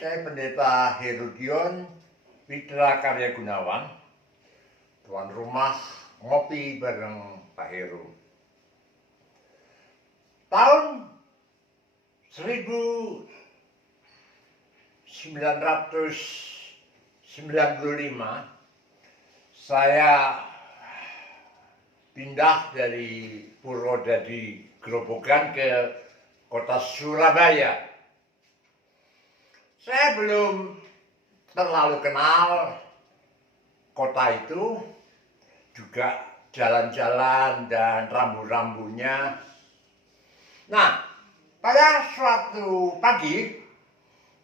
saya Pendeta Herudion Witra Karya Gunawan, tuan rumah ngopi bareng Pak Heru. Tahun 1995 saya pindah dari Purwodadi Grobogan ke kota Surabaya. Saya belum terlalu kenal kota itu, juga jalan-jalan dan rambu-rambunya. Nah, pada suatu pagi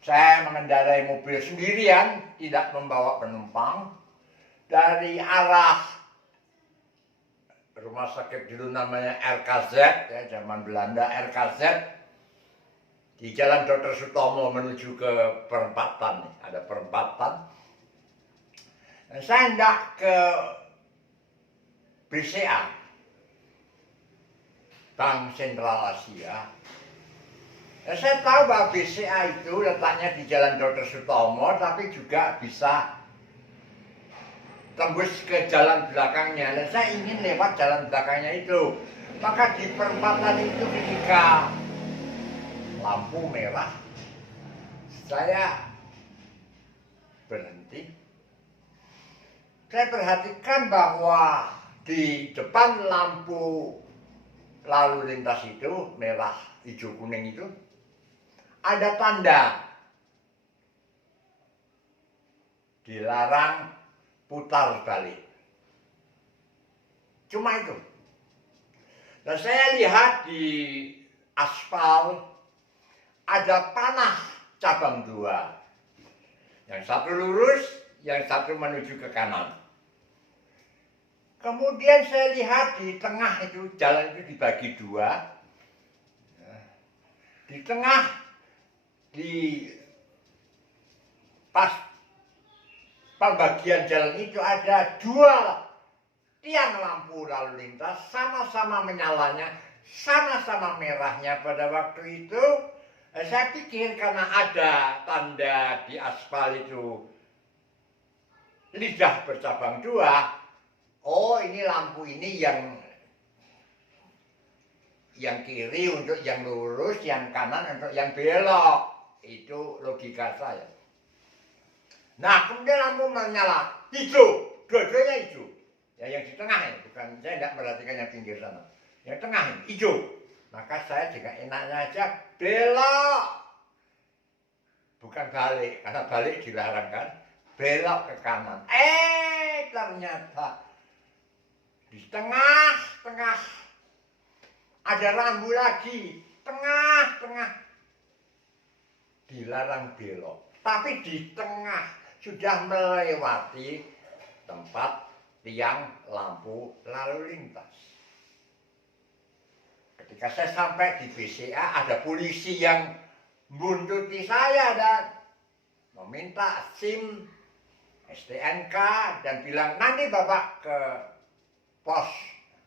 saya mengendarai mobil sendirian, tidak membawa penumpang, dari arah rumah sakit dulu namanya RKZ, ya, zaman Belanda RKZ, di Jalan Dr. Sutomo menuju ke perempatan, ada perempatan. Dan saya hendak ke BCA, Bank Sentral Asia. Dan saya tahu bahwa BCA itu letaknya di Jalan Dr. Sutomo, tapi juga bisa tembus ke jalan belakangnya. Dan saya ingin lewat jalan belakangnya itu. Maka di perempatan itu ketika lampu merah, saya berhenti. Saya perhatikan bahwa di depan lampu lalu lintas itu, merah, hijau, kuning itu, ada tanda dilarang putar balik. Cuma itu. Dan saya lihat di aspal ada panah cabang dua. Yang satu lurus, yang satu menuju ke kanan. Kemudian saya lihat di tengah itu, jalan itu dibagi dua. Di tengah, di pas pembagian jalan itu ada dua tiang lampu lalu lintas, sama-sama menyalanya, sama-sama merahnya pada waktu itu. Saya pikir karena ada tanda di aspal itu lidah bercabang dua, oh ini lampu ini yang kiri untuk yang lurus, yang kanan untuk yang belok. Itu logika saya. Nah, kemudian lampu menyala hijau, dua-duanya hijau. Ya, yang di tengah ini, bukan, saya tidak perhatikan yang pinggir sana. Yang tengah ini hijau. Maka saya juga enaknya aja belok. Bukan balik, karena balik dilarang kan. Belok ke kanan. Ternyata di tengah-tengah ada rambu lagi. Tengah-tengah dilarang belok. Tapi di tengah sudah melewati tempat tiang lampu lalu lintas. Ketika saya sampai di BCA, ada polisi yang buntuti saya dan meminta SIM, STNK, dan bilang nanti Bapak ke pos.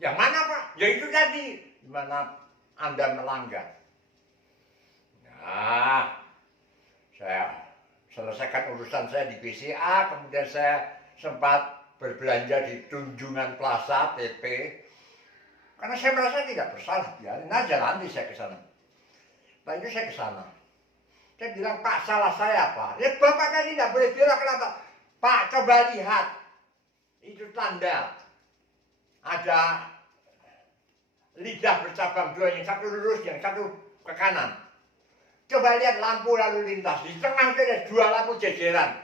Yang mana Pak? Ya itu tadi, di mana Anda melanggar. Nah, saya selesaikan urusan saya di BCA, kemudian saya sempat berbelanja di Tunjungan Plaza, TP. Karena saya merasa tidak bersalah, biarin aja nanti saya ke sana. Nah itu saya ke sana. Saya bilang, Pak salah saya apa? Ya Bapak tadi tidak boleh belok, kenapa? Pak coba lihat, itu tanda. Ada lidah bercabang dua, yang satu lurus, yang satu ke kanan. Coba lihat lampu lalu lintas, di tengah itu ada dua lampu jejeran.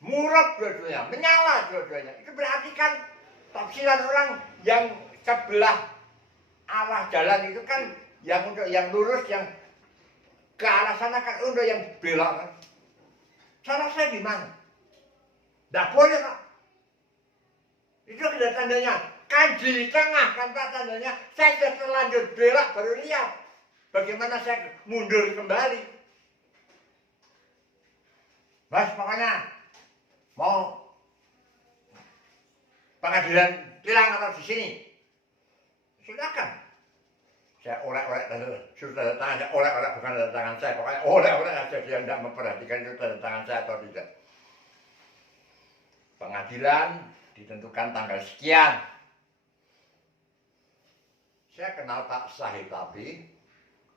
Murab dua-duanya, menyala dua-duanya. Itu berarti kan tafsiran orang yang sebelah arah jalan itu kan yang untuk yang lurus, yang ke arah sana kan untuk yang belok kan. Salah saya di mana? Tidak boleh Pak. Itu ada tandanya. Kan di tengah kan Pak tandanya. Saya sudah terlanjur belok baru lihat. Bagaimana saya mundur kembali. Mas pokoknya mau pengadilan tilang atau di sini, silakan. Saya oleh-oleh suruh tanda tangan, saya oleh-oleh bukan tanda tangan saya, pokoknya oleh-oleh aja, dia tidak memperhatikan itu tanda tangan saya atau tidak. Pengadilan ditentukan tanggal sekian. Saya kenal Pak Sahitapi,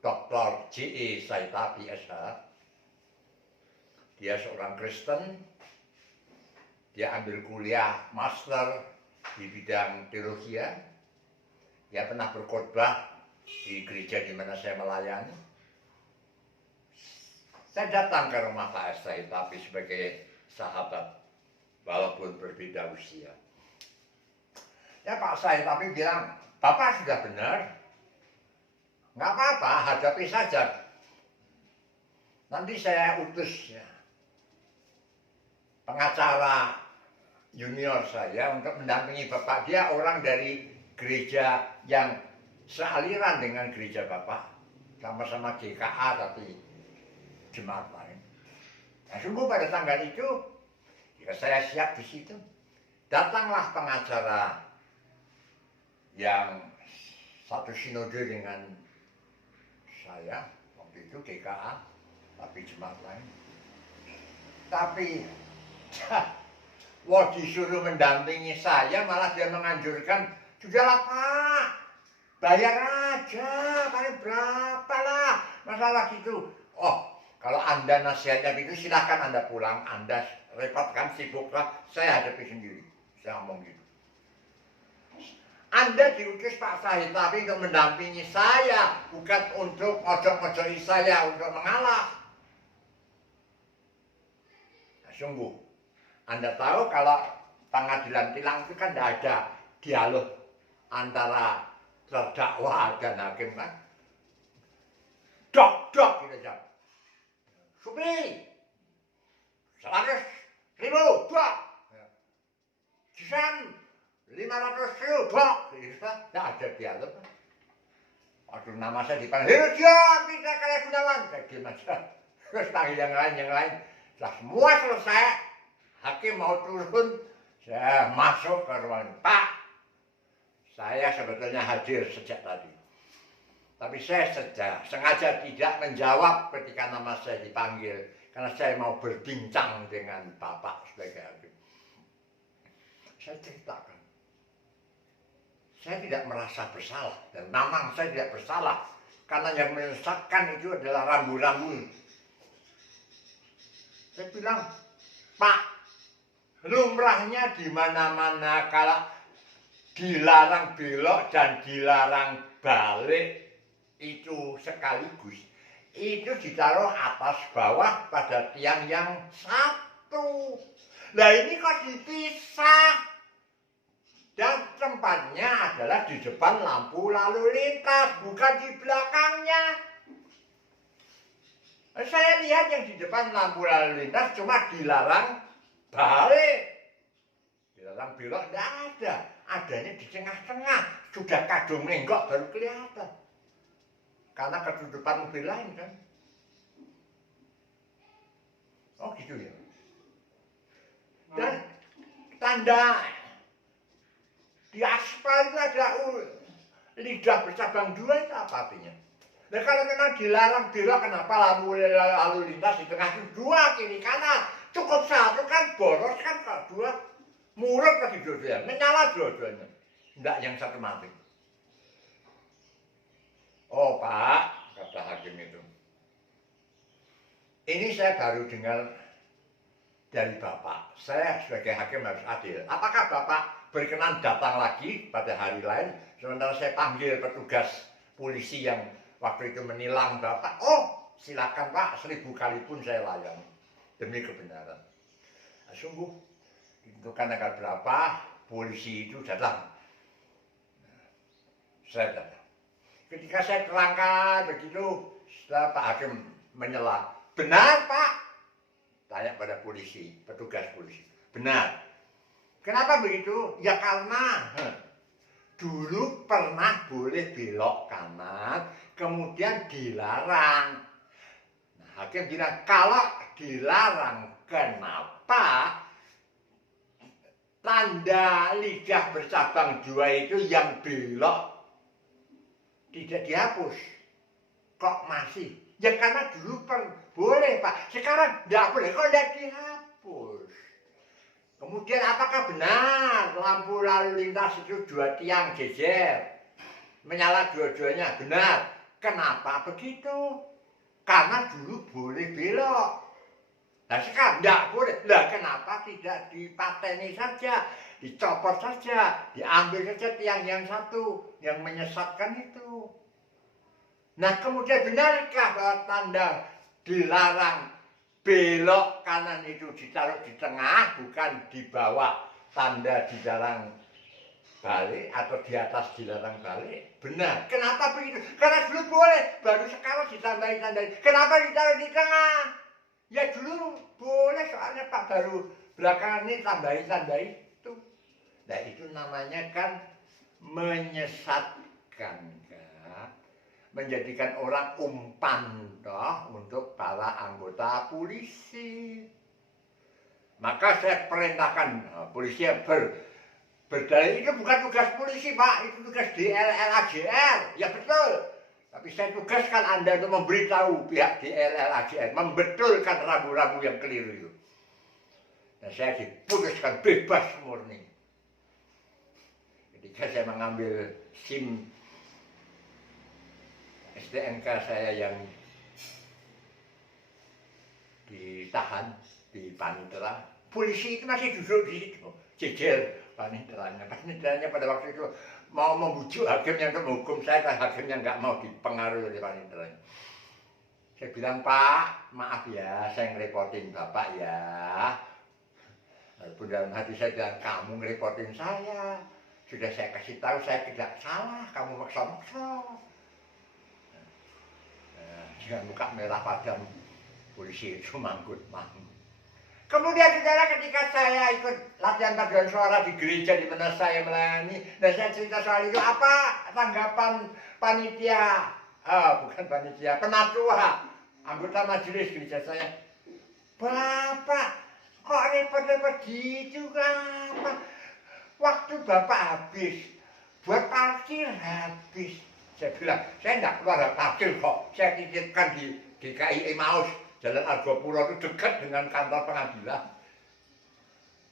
Dr. J.E. Sahitapi SH. Dia seorang Kristen, dia ambil kuliah master di bidang teologi. Dia pernah berkhotbah di gereja di mana saya melayani. Saya datang ke rumah Pak Sahitapi sebagai sahabat, walaupun berbeda usia. Ya Pak Sahitapi bilang, Bapak sudah benar, nggak apa-apa, hadapi saja. Nanti saya utus ya, pengacara junior saya untuk mendampingi Bapak. Dia orang dari gereja yang sealiran dengan gereja Bapak, sama-sama GKA tapi jemaat lain. Nah, sungguh pada tanggal itu, jika saya siap di situ, datanglah pengacara yang satu sinode dengan saya, waktu itu GKA, tapi jemaat lain. Tapi, wah disuruh mendampingi saya, malah dia menganjurkan, sudahlah Pak, bayar aja, paling berapa lah, masalah gitu. Oh, kalau Anda nasihatnya itu silahkan Anda pulang, Anda repot kan, sibuk lah, saya hadapi sendiri. Saya ngomong gitu. Anda diutus Pak Sahitapi untuk mendampingi saya, bukan untuk mojok-mojoki saya untuk mengalah. Nah, sungguh, Anda tahu kalau pengadilan tilang itu kan tidak ada dialog antara terdakwa dan hakim kan. Dok gitu aja. Supri, 100.000, dok. Jam 500.000, dok. Tidak ada dialog. Aduh, nama saya dipanggil, Jam, tidak kayak Gunawan. Kayak gimana? Terus panggil yang lain. Setelah semua selesai, hakim mau turun, saya masuk ke ruangan. Pak, saya sebetulnya hadir sejak tadi. Tapi saya sengaja tidak menjawab ketika nama saya dipanggil. Karena saya mau berbincang dengan Bapak sebagai hakim. Saya ceritakan. Saya tidak merasa bersalah. Dan memang saya tidak bersalah. Karena yang menyesatkan itu adalah rambu-rambu. Saya bilang, Pak, lumrahnya di mana-mana kalau dilarang belok dan dilarang balik itu sekaligus, itu ditaruh atas bawah pada tiang yang satu. Nah ini kok dipisah, dan tempatnya adalah di depan lampu lalu lintas, bukan di belakangnya. Saya lihat yang di depan lampu lalu lintas cuma dilarang balik, dilarang belok tidak ada. Adanya di tengah-tengah, sudah kadung menggok baru kelihatan. Karena ketutupan mobil lain kan. Oh gitu ya. Dan tanda di aspal itu ada lidah bercabang dua, itu apa artinya? Nah kalau memang dilarang belok, kenapa lampu lalu lintas di tengah itu dua kiri kanan? Cukup satu kan boros kan, kalau dua murut lagi dua-duanya, menyala dua-duanya. Tidak yang satu mati. Oh Pak, kata hakim itu, ini saya baru dengar dari Bapak. Saya sebagai hakim harus adil. Apakah Bapak berkenan datang lagi pada hari lain, sementara saya panggil petugas polisi yang waktu itu menilang Bapak? Oh, silakan Pak, 1000 kali pun saya layani demi kebenaran. Nah, sungguh, ditentukan tanggal berapa, polisi itu datang. Saya datang. Ketika saya terangkan begitu, setelah Pak Hakim menyela, benar Pak? Tanya pada polisi, petugas polisi. Benar. Kenapa begitu? Ya karena dulu pernah boleh belok kanan, kemudian dilarang. Nah, hakim bilang, kalau dilarang kenapa tanda lidah bercabang dua itu yang belok tidak dihapus. Kok masih? Ya karena dulu boleh Pak, sekarang tidak boleh, kok tidak dihapus. Kemudian apakah benar lampu lalu lintas itu dua tiang jejer, menyala dua-duanya? Benar. Kenapa begitu? Karena dulu boleh belok. Nah sekarang tidak boleh. Nah kenapa tidak dipateni saja, dicopot saja, diambil saja tiang yang satu yang menyesatkan itu? Nah kemudian benarkah bahwa tanda dilarang belok kanan itu ditaruh di tengah, bukan di bawah tanda dilarang balik atau di atas dilarang balik? Benar. Kenapa begitu? Karena dulu boleh, baru sekarang ditambahin tanda. Kenapa ditaruh di tengah? Ya dulu boleh, soalnya Pak baru belakangan ini tambahin tanda itu. Nah itu namanya kan menyesatkan, kan? Menjadikan orang umpan toh untuk para anggota polisi. Maka saya perintahkan polisi yang berdalih, itu bukan tugas polisi Pak, itu tugas DLLAJR. Ya betul. Tapi saya tugaskan Anda untuk memberitahu pihak DLLAJR, membetulkan rambu-rambu yang keliru itu. Dan saya diputuskan bebas murni. Ketika saya mengambil SIM STNK saya yang ditahan di Panitera, polisi itu masih duduk di situ, jejer paniteranya. Paniteranya pada waktu itu mau membujuk hakimnya untuk menghukum saya, kan hakimnya nggak mau dipengaruhi oleh paniteranya. Saya bilang, Pak, maaf ya, saya ngerepotin Bapak ya. Walaupun dalam hati saya bilang, kamu ngerepotin saya. Sudah saya kasih tahu, saya tidak salah, kamu maksa-maksa. Dengan muka merah padam, polisi itu manggut-manggut. Kemudian saudara, ketika saya ikut latihan paduan suara di gereja di mana saya melayani, dan saya cerita soal itu, apa tanggapan panitia, bukan panitia, penatua, anggota majelis gereja saya? Bapak, kok repot-repot gitu, apa? Waktu Bapak habis, buat parkir habis. Saya bilang, saya tidak keluar parkir kok. Saya titipkan di DKI Emmaus, Jalan Argopuro itu dekat dengan kantor pengadilan.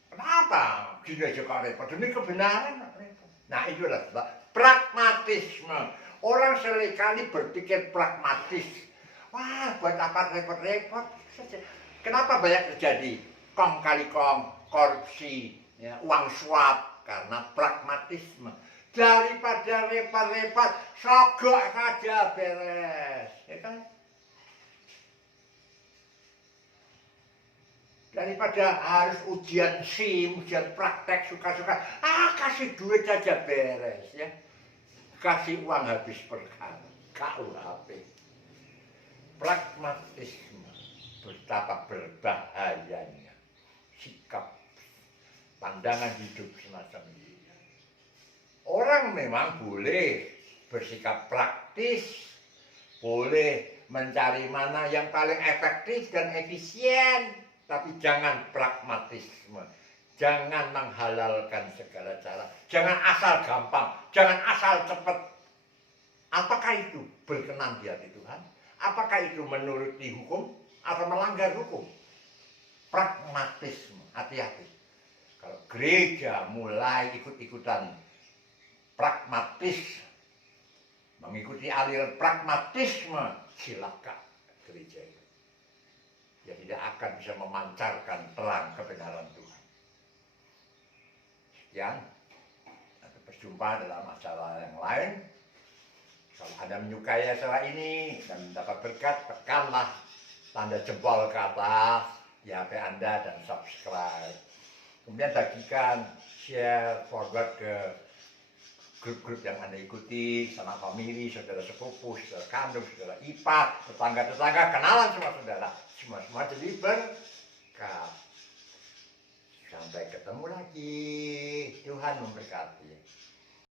Kenapa? Gini aja kok repot. Demi kebenaran repot. Nah itu adalah pragmatisme. Orang seringkali berpikir pragmatis. Wah, buat apa repot-repot? Kenapa banyak terjadi kong kali kong, korupsi, ya, uang suap? Karena pragmatisme. Daripada repot-repot, sogok saja beres, ya kan? Daripada harus ujian SIM, ujian praktek, suka-suka, kasih duit saja beres, ya. Kasih uang habis perkara, KUHP. Pragmatisme, betapa berbahayanya sikap, pandangan hidup semacam ini. Orang memang boleh bersikap praktis, boleh mencari mana yang paling efektif dan efisien, tapi jangan pragmatisme, jangan menghalalkan segala cara, jangan asal gampang, jangan asal cepat. Apakah itu berkenan di hati Tuhan? Apakah itu menuruti hukum atau melanggar hukum? Pragmatisme, hati-hati. Kalau gereja mulai ikut-ikutan pragmatis, mengikuti aliran pragmatisme, silakan gereja itu. Ya tidak akan bisa memancarkan terang kebenaran Tuhan. Sekian, sampai berjumpa dalam acara yang lain. Kalau Anda menyukai acara ini dan dapat berkat, tekanlah tanda jempol ke atas di HP Anda dan subscribe. Kemudian bagikan, share, forward ke grup-grup yang Anda ikuti, sama famili, saudara sepupu, saudara kandung, saudara ipar, tetangga-tetangga, kenalan semua saudara. Semua jadi berkat. Sampai ketemu lagi. Tuhan memberkati.